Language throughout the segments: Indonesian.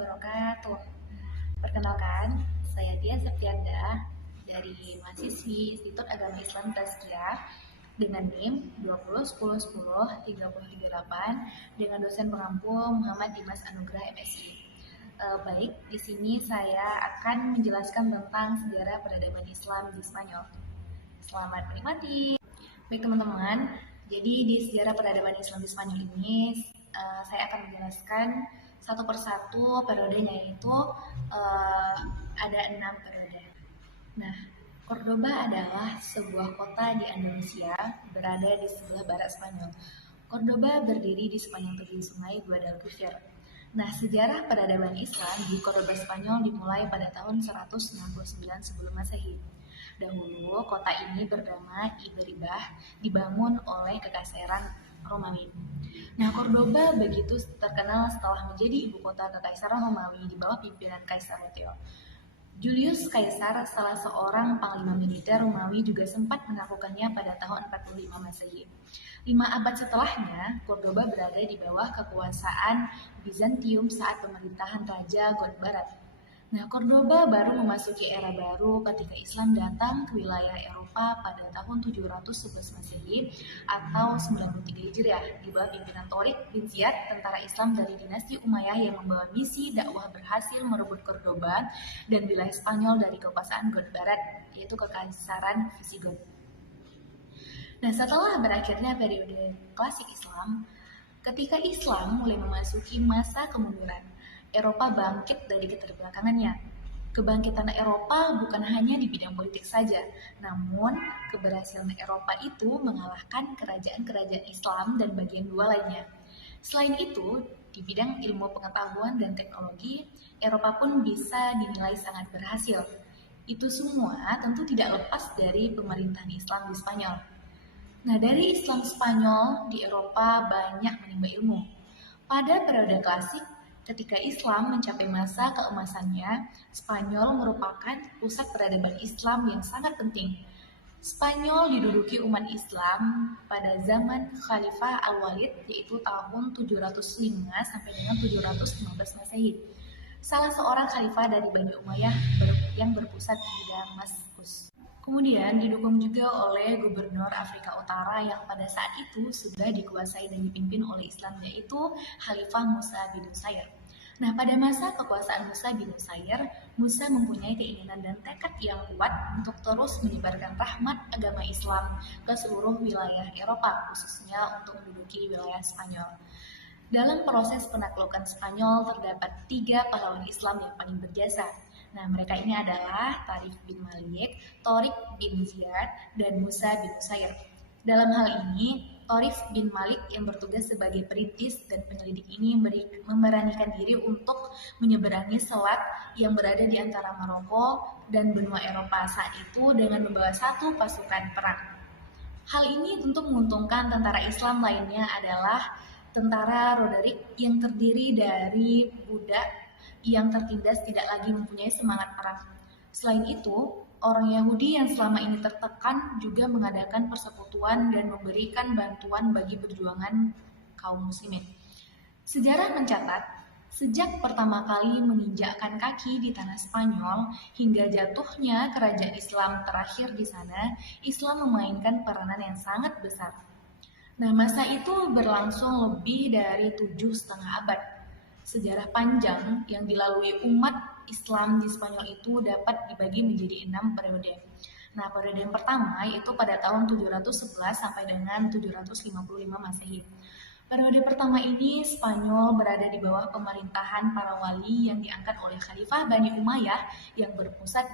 wabarakatuh. Perkenalkan, saya Tia Septianda dari mahasiswi Institut Agama Islam Tazkiyah dengan NIM 2010101038 dengan dosen pengampu Muhammad Dimas Anugrah MSI. Baik, di sini saya akan menjelaskan tentang sejarah peradaban Islam di Spanyol. Selamat menikmati. Baik teman-teman, jadi di sejarah peradaban Islam di Spanyol ini saya akan menjelaskan satu persatu periodenya, yaitu ada 6 periode. Nah, Cordoba adalah sebuah kota di Andalusia berada di sebelah barat Spanyol. Cordoba berdiri di sepanjang tepi sungai Guadalquivir. Nah, sejarah peradaban Islam di Cordoba Spanyol dimulai pada tahun 169 sebelum Masehi. Dahulu, kota ini bernama Iberibah, dibangun oleh Kekaisaran Romawi. Nah, Cordoba begitu terkenal setelah menjadi ibu kota Kekaisaran Romawi di bawah pimpinan Kaisar Otho. Julius Caesar, salah seorang panglima militer Romawi, juga sempat menaklukkannya pada tahun 45 Masehi. 5 abad setelahnya, Cordoba berada di bawah kekuasaan Bizantium saat pemerintahan Raja Godbarat. Nah, Cordoba baru memasuki era baru ketika Islam datang ke wilayah Eropa pada tahun 711 Masehi atau 93 Hijriah di bawah pimpinan Torik bin Ziyad, tentara Islam dari dinasti Umayyah yang membawa misi dakwah berhasil merebut Cordoba dan wilayah Spanyol dari kekuasaan Godbarat, yaitu Kekaisaran Visigoth. Nah, setelah berakhirnya periode klasik Islam, ketika Islam mulai memasuki masa kemunduran, Eropa bangkit dari keterbelakangannya. Kebangkitan Eropa bukan hanya di bidang politik saja, namun keberhasilan Eropa itu mengalahkan kerajaan-kerajaan Islam dan bagian dua lainnya. Selain itu, di bidang ilmu pengetahuan dan teknologi, Eropa pun bisa dinilai sangat berhasil. Itu semua tentu tidak lepas dari pemerintahan Islam di Spanyol. Nah, dari Islam Spanyol di Eropa banyak menimba ilmu. Pada periode klasik, ketika Islam mencapai masa keemasannya, Spanyol merupakan pusat peradaban Islam yang sangat penting. Spanyol diduduki umat Islam pada zaman Khalifah Al-Walid, yaitu tahun 705 sampai dengan 715 Masehi. Salah seorang khalifah dari Bani Umayyah yang berpusat di Damaskus. Kemudian didukung juga oleh gubernur Afrika Utara yang pada saat itu sudah dikuasai dan dipimpin oleh Islam, yaitu Khalifah Musa bin Nusair. Nah, pada masa kekuasaan Musa bin Nusair, Musa mempunyai keinginan dan tekad yang kuat untuk terus menyebarkan rahmat agama Islam ke seluruh wilayah Eropa, khususnya untuk menduduki wilayah Spanyol. Dalam proses penaklukan Spanyol terdapat 3 pahlawan Islam yang paling berjasa. Nah, mereka ini adalah Tarif bin Malik, Torik bin Ziyad, dan Musa bin Nusair. Dalam hal ini, Torik bin Malik yang bertugas sebagai perintis dan penyelidik ini memberanikan diri untuk menyeberangi selat yang berada di antara Maroko dan benua Eropa saat itu dengan membawa 1 pasukan perang. Hal ini tentu menguntungkan tentara Islam lainnya adalah tentara Roderick yang terdiri dari budak yang tertindas tidak lagi mempunyai semangat perang. Selain itu, orang Yahudi yang selama ini tertekan juga mengadakan persekutuan dan memberikan bantuan bagi perjuangan kaum muslimin. Sejarah mencatat, sejak pertama kali menginjakkan kaki di tanah Spanyol hingga jatuhnya kerajaan Islam terakhir di sana, Islam memainkan peranan yang sangat besar. Nah, masa itu berlangsung lebih dari 7,5 abad. Sejarah panjang yang dilalui umat Islam di Spanyol itu dapat dibagi menjadi 6 periode. Nah, periode yang pertama yaitu pada tahun 711 sampai dengan 755 Masehi. Periode pertama ini Spanyol berada di bawah pemerintahan para wali yang diangkat oleh Khalifah Bani Umayyah yang berpusat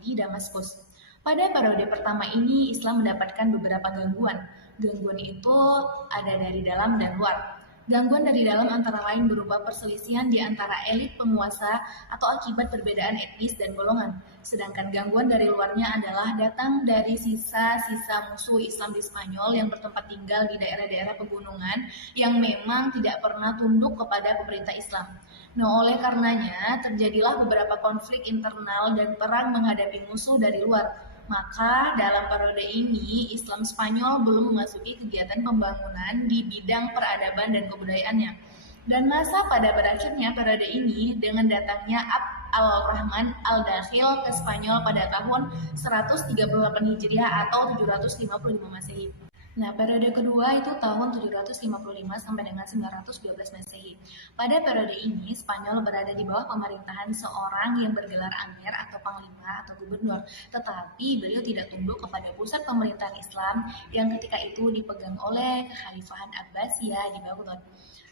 di Damaskus. Pada periode pertama ini Islam mendapatkan beberapa gangguan. Gangguan itu ada dari dalam dan luar. Gangguan dari dalam antara lain berupa perselisihan di antara elit penguasa atau akibat perbedaan etnis dan golongan. Sedangkan gangguan dari luarnya adalah datang dari sisa-sisa musuh Islam di Spanyol yang bertempat tinggal di daerah-daerah pegunungan yang memang tidak pernah tunduk kepada pemerintah Islam. Nah, oleh karenanya terjadilah beberapa konflik internal dan perang menghadapi musuh dari luar. Maka dalam periode ini Islam Spanyol belum memasuki kegiatan pembangunan di bidang peradaban dan kebudayaannya. Dan masa pada berakhirnya periode ini dengan datangnya Abd al-Rahman al-Dakhil ke Spanyol pada tahun 138 Hijriah atau 755 Masehi. Nah, periode kedua itu tahun 755 sampai dengan 912 Masehi. Pada periode ini, Spanyol berada di bawah pemerintahan seorang yang bergelar amir atau panglima atau gubernur, tetapi beliau tidak tunduk kepada pusat pemerintahan Islam yang ketika itu dipegang oleh Kekhalifahan Abbasiyah di Baghdad.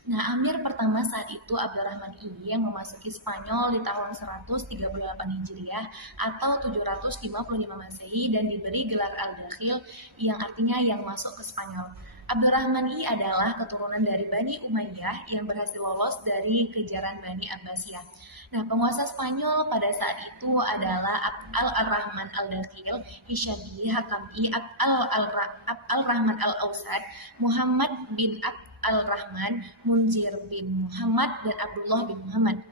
Nah, amir pertama saat itu Abdurrahman I yang memasuki Spanyol di tahun 138 Hijriah atau 755 Masehi dan diberi gelar Al-Dakhil yang artinya yang masuk ke Spanyol. Abdurrahman I adalah keturunan dari Bani Umayyah yang berhasil lolos dari kejaran Bani Abbasiyah. Nah, penguasa Spanyol pada saat itu adalah Abd al-Rahman al-Dakhil, Hisyami, Hakami, Abd al-Rahman al-Ausad, Muhammad bin Abd al-Rahman, Munzir bin Muhammad, dan Abdullah bin Muhammad.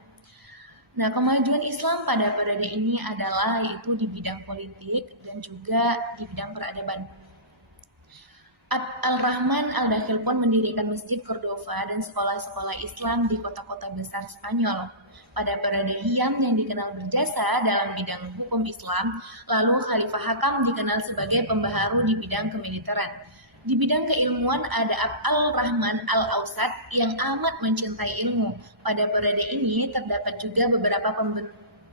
Nah, kemajuan Islam pada periode ini adalah yaitu di bidang politik dan juga di bidang peradaban. Abd al-Rahman al-Dakhil pun mendirikan Masjid Cordova dan sekolah-sekolah Islam di kota-kota besar Spanyol. Pada periode Hiyam yang dikenal berjasa dalam bidang hukum Islam, lalu Khalifah Hakam dikenal sebagai pembaharu di bidang kemiliteran. Di bidang keilmuan ada Abd al-Rahman al-Ausad yang amat mencintai ilmu. Pada periode ini terdapat juga beberapa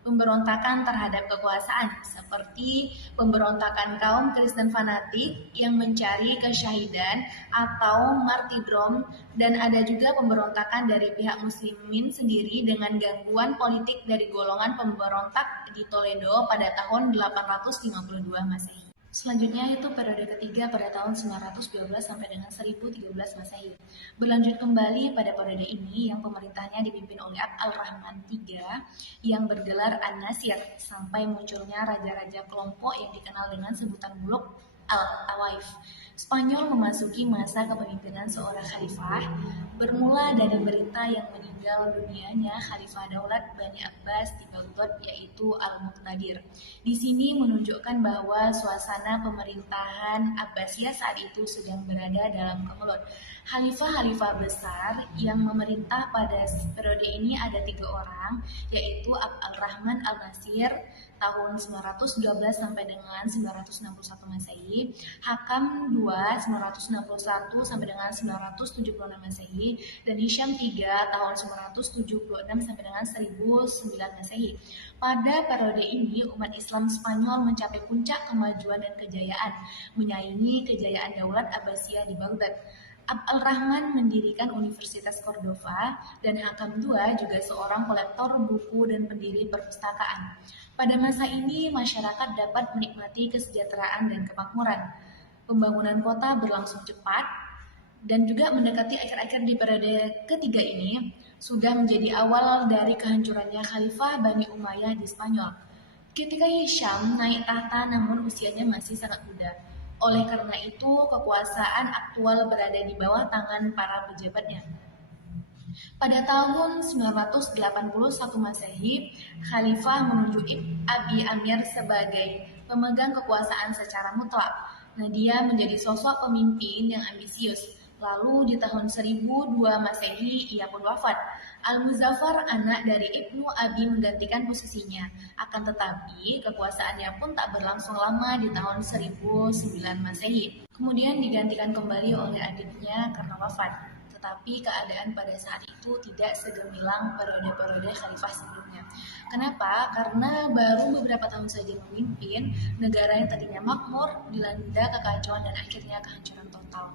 pemberontakan terhadap kekuasaan, seperti pemberontakan kaum Kristen fanatik yang mencari kesyahidan atau martyrdom, dan ada juga pemberontakan dari pihak muslimin sendiri dengan gangguan politik dari golongan pemberontak di Toledo pada tahun 852 Masehi. Selanjutnya itu periode ketiga pada tahun 912 sampai dengan 1013 Masehi. Berlanjut kembali pada periode ini yang pemerintahnya dipimpin oleh Abd al-Rahman III yang bergelar An-Nasir sampai munculnya raja-raja kelompok yang dikenal dengan sebutan Muluk al-Tawaif. Spanyol memasuki masa kepemimpinan seorang khalifah bermula dari berita yang meninggal dunianya Khalifah Daulat Bani Abbas di Baghdad yaitu Al-Muqtadir. Di sini menunjukkan bahwa suasana pemerintahan Abbasiyah saat itu sedang berada dalam kemelut. Khalifah-khalifah besar yang memerintah pada periode ini ada 3 orang, yaitu Abd al-Rahman al-Nasir tahun 912 sampai dengan 961 Masehi, Hakam II 961 sampai dengan 976 Masehi, dan Hisham III tahun 976 sampai dengan 1009 Masehi. Pada periode ini, umat Islam Spanyol mencapai puncak kemajuan dan kejayaan, menyaingi kejayaan Daulat Abbasiyah di Baghdad. Abd al-Rahman mendirikan Universitas Cordova dan Hakam II juga seorang kolektor buku dan pendiri perpustakaan. Pada masa ini, masyarakat dapat menikmati kesejahteraan dan kemakmuran. Pembangunan kota berlangsung cepat dan juga mendekati akhir-akhir di periode ketiga ini sudah menjadi awal dari kehancurannya Khalifah Bani Umayyah di Spanyol. Ketika Hisham naik tahta namun usianya masih sangat muda. Oleh karena itu, kekuasaan aktual berada di bawah tangan para pejabatnya. Pada tahun 981 Masehi, Khalifah menunjuk Abi Amir sebagai pemegang kekuasaan secara mutlak. Nah, dia menjadi sosok pemimpin yang ambisius. Lalu di tahun 1002 Masehi, ia pun wafat. Al-Muzaffar, anak dari Ibnu Abi, menggantikan posisinya. Akan tetapi, kekuasaannya pun tak berlangsung lama di tahun 1009 Masehi. Kemudian digantikan kembali oleh adiknya karena wafat. Tetapi keadaan pada saat itu tidak segemilang periode-periode khalifah sebelumnya. Kenapa? Karena baru beberapa tahun saja memimpin, negara yang tadinya makmur dilanda kekacauan dan akhirnya kehancuran total.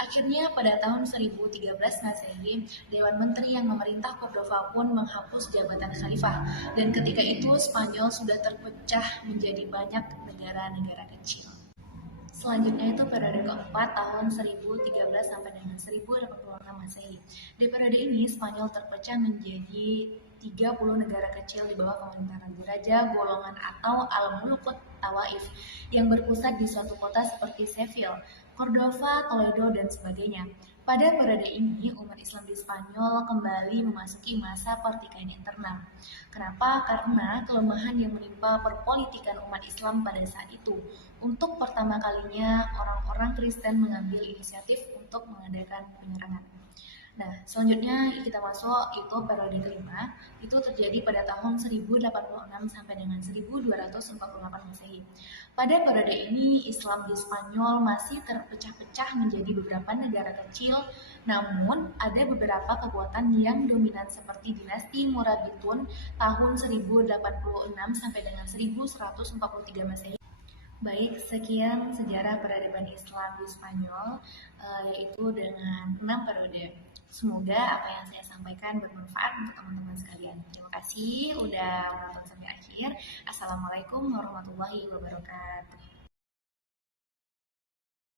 Akhirnya pada tahun 1013 Masehi, Dewan Menteri yang memerintah Cordova pun menghapus jabatan khalifah. Dan ketika itu Spanyol sudah terpecah menjadi banyak negara-negara kecil. Selanjutnya itu periode keempat tahun 1013 sampai dengan 1086 Masehi. Di periode ini Spanyol terpecah menjadi 30 negara kecil di bawah pemerintahan raja-raja golongan atau Al-Muluk Tawaif yang berpusat di suatu kota seperti Seville, Cordova, Toledo, dan sebagainya. Pada periode ini, umat Islam di Spanyol kembali memasuki masa pertikaian internal. Kenapa? Karena kelemahan yang menimpa perpolitikan umat Islam pada saat itu. Untuk pertama kalinya, orang-orang Kristen mengambil inisiatif untuk mengadakan penyerangan. Nah, selanjutnya kita masuk itu periode kelima, itu terjadi pada tahun 1086 sampai dengan 1248 Masehi. Pada periode ini, Islam di Spanyol masih terpecah-pecah menjadi beberapa negara kecil, namun ada beberapa kekuatan yang dominan seperti dinasti Murabitun tahun 1086 sampai dengan 1143 Masehi. Baik, sekian sejarah peradaban Islam di Spanyol, yaitu dengan 6 periode. Semoga apa yang saya sampaikan bermanfaat untuk teman-teman sekalian. Terima kasih udah menonton sampai akhir. Assalamualaikum warahmatullahi wabarakatuh.